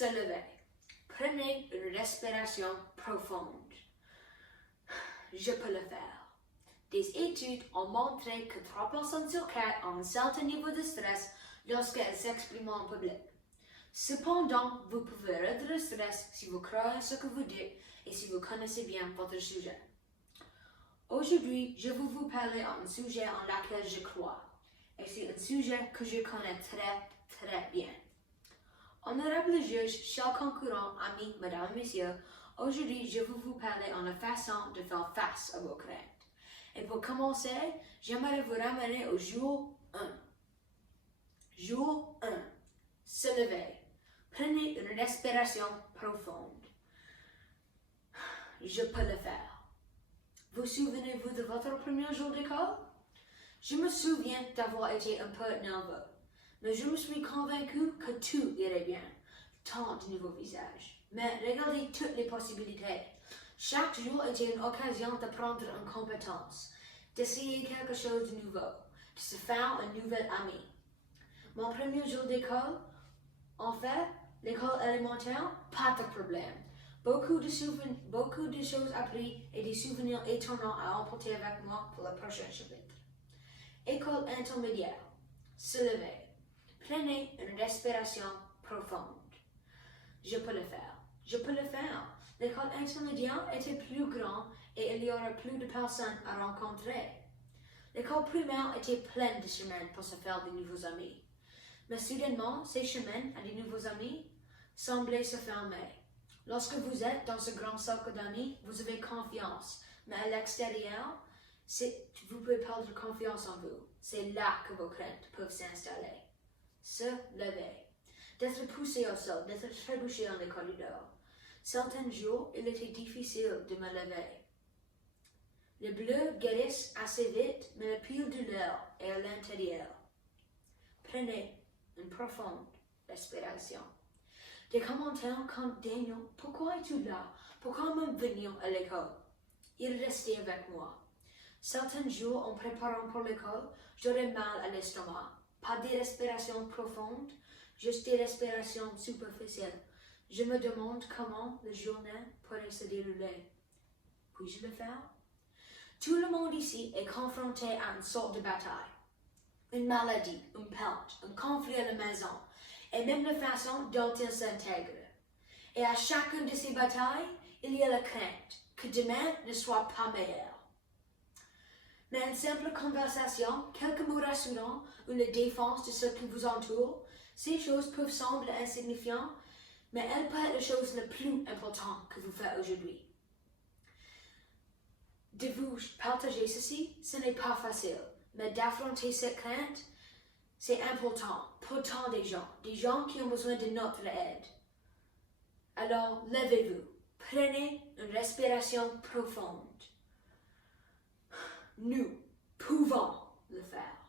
se lever. Prenez une respiration profonde. Je peux le faire. Des études ont montré que 3 personnes sur 4 ont un certain niveau de stress lorsqu'elles s'expriment en public. Cependant, vous pouvez réduire le stress si vous croyez à ce que vous dites et si vous connaissez bien votre sujet. Aujourd'hui, je vais vous parler d'un sujet en lequel je crois, et c'est un sujet que je connais très bien. Honorable juge, chers concurrents, amis, mesdames et messieurs, aujourd'hui, je vais vous parler en la façon de faire face à vos craintes. Et pour commencer, j'aimerais vous ramener au jour 1. Jour 1. Se lever. Prenez une respiration profonde. Je peux le faire. Vous souvenez-vous de votre premier jour d'école? Je me souviens d'avoir été un peu nerveux, mais je me suis convaincu que tout irait bien, tant de nouveaux visages. Mais regardez toutes les possibilités. Chaque jour était une occasion d'apprendre une compétence, d'essayer quelque chose de nouveau, de se faire un nouvel ami. Mon premier jour d'école, en fait, l'école élémentaire, pas de problème. Beaucoup de choses apprises et des souvenirs étonnants à emporter avec moi pour le prochain chapitre. École intermédiaire. Se lever. Prenez une respiration profonde. Je peux le faire. Je peux le faire. L'école intermédiaire était plus grande et il y aurait plus de personnes à rencontrer. L'école primaire était pleine de chemins pour se faire de nouveaux amis. Mais soudainement, ces chemins à de nouveaux amis semblaient se fermer. Lorsque vous êtes dans ce grand cercle d'amis, vous avez confiance. Mais à l'extérieur, vous pouvez perdre confiance en vous. C'est là que vos craintes peuvent s'installer. Se lever. D'être poussé au sol, d'être trébuché dans les corridors. Certains jours, il était difficile de me lever. Les bleus guérissent assez vite, mais le pire douleur est à l'intérieur. Prenez une profonde respiration. Des commentaires comme Daniel, pourquoi es-tu là? Pourquoi même venir à l'école? Il restait avec moi. Certains jours, en préparant pour l'école, j'aurais mal à l'estomac. Pas des respirations profondes, juste des respirations superficielles. Je me demande comment la journée pourrait se dérouler. Puis-je le faire? Tout le monde ici est confronté à une sorte de bataille. Une maladie, une perte, un conflit à la maison, et même la façon dont il s'intègre. Et à chacune de ces batailles, il y a la crainte que demain ne soit pas meilleur. Mais une simple conversation, quelques mots rassurants ou la défense de ce qui vous entoure, ces choses peuvent sembler insignifiantes, mais elles peuvent être la chose la plus importante que vous faites aujourd'hui. De vous partager ceci, ce n'est pas facile, mais d'affronter cette crainte, c'est important pour tant de gens qui ont besoin de notre aide. Alors, levez-vous, prenez une respiration profonde. Nous pouvons le faire.